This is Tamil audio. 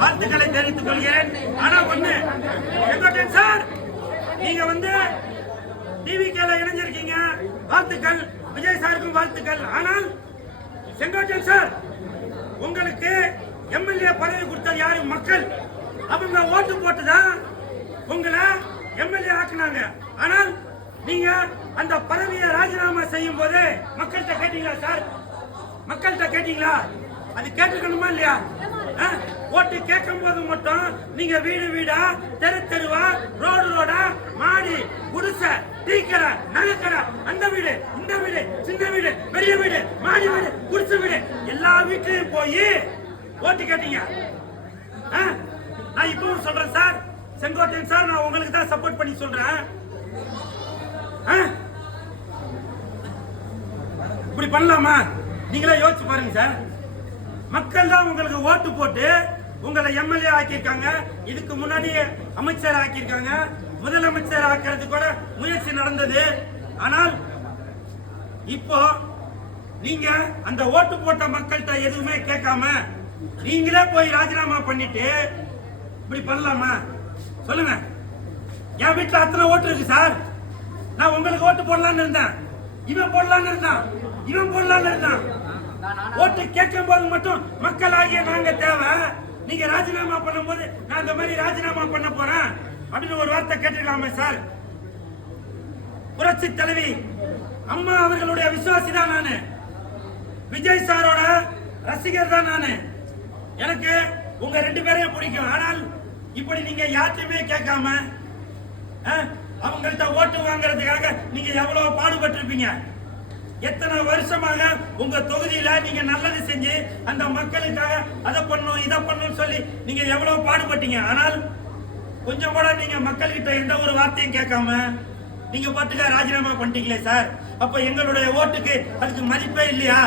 வாழ்த்துக்களை தெரிவித்துக் கொள்கிறேன். ஆனா ஒண்ணு செங்கோட்டையன் சார், நீங்க டிவிகேல இணைஞ்சிருக்கீங்க, வாழ்த்துக்கள். விஜய் சாருக்கும் வாழ்த்துக்கள். ஆனால் செங்கோட்டையன் சார், உங்களுக்கு எம்எல்ஏ பதவி கொடுத்தது யாரு? மக்கள். அவங்க ஓட்டு போட்டுதான் உங்களை எம்எல்ஏ ஆக்குனாங்க. ஆனால் நீங்க அந்த பதவியை ராஜினாமா செய்யும் போது மக்கள்கிட்ட கேட்டீங்களா சார்? மக்கள்கிட்ட கேட்டீங்களா? அது கேட்டுக்கணுமா இல்லையா? ஓட்டு கேட்கும் போது மட்டும் நீங்க வீடு வீடா, தெரு தெருவா, ரோடு ரோடா, மாடி, குடிசை, டீக்கடை, நகைக்கடை, அந்த வீடு, இந்த வீடு, சின்ன வீடு, பெரிய வீடு, மாடி வீடு, குடிசை வீடு, எல்லா வீட்லயும் போய் ஓட்டு கேட்டீங்க. நான் இப்பவும் சொல்றேன் சார், செங்கோட்டையன் சார், நான் உங்களுக்கு தான் சப்போர்ட் பண்ணி சொல்றேன். இப்படி பண்ணலாமா? நீங்களே யோசிச்சு பாருங்க சார். மக்கள் தான் உங்களுக்கு ஓட்டு போட்டு உங்களை எம்எல்ஏ ஆக்கியிருக்காங்க. இதுக்கு முன்னாடி அமைச்சர் ஆக்கியிருக்காங்க. முதலமைச்சர் ஆக்கிறது கூட முயற்சி நடந்தது. ஆனால் இப்போ நீங்க அந்த ஓட்டு போட்ட மக்கள்கிட்ட எதுவுமே கேட்காம நீங்களே போய் ராஜினாமா பண்ணிட்டு இப்படி பண்ணலாமா? சொல்லுங்க. என் வீட்டுல அத்தனை ஓட்டு இருக்கு சார். நான் உங்களுக்கு ஓட்டு போடலான்னு இருந்தேன், இவன் போடலான்னு இருந்தான், இவன் போடலான்னு இருந்தான். ஓட்டு கேட்கும் போது மட்டும் மக்கள் ஆகிய நாங்க தேவை. நீங்க ராஜினாமா பண்ணும் போது நான் இந்த மாதிரி ராஜினாமா பண்ண போறேன் அப்படின்னு ஒரு வார்த்தை கேட்டுக்கலாமே சார்? புரட்சி தலைவி அம்மா அவர்களுடைய விசுவாசி தான் நானு. விஜய் சாரோட ரசிகர் தான் நானு. எனக்கு உங்க ரெண்டு பேரையும் பிடிக்கும். ஆனால் இப்படி நீங்க யார்ட்டையுமே கேட்காம அவங்கள்ட்ட ஓட்டு வாங்குறதுக்காக நீங்க எவ்வளவு பாடுபட்டு இருப்பீங்க. எத்தனை வருஷமாக உங்க தொகுதியில நீங்க நல்லது செஞ்சு அந்த மக்களுக்காக அதை பண்ணும் இதை பண்ணும் சொல்லி நீங்க எவ்வளவு பாடுபட்டீங்க. ஆனால் கொஞ்சம் கூட நீங்க மக்கள்கிட்ட எந்த ஒரு வார்த்தையும் கேட்காம நீங்க பாட்டுக்க ராஜினாமா பண்ணிட்டீங்களே சார். அப்ப எங்களுடைய ஓட்டுக்கு அதுக்கு மதிப்பே இல்லையா?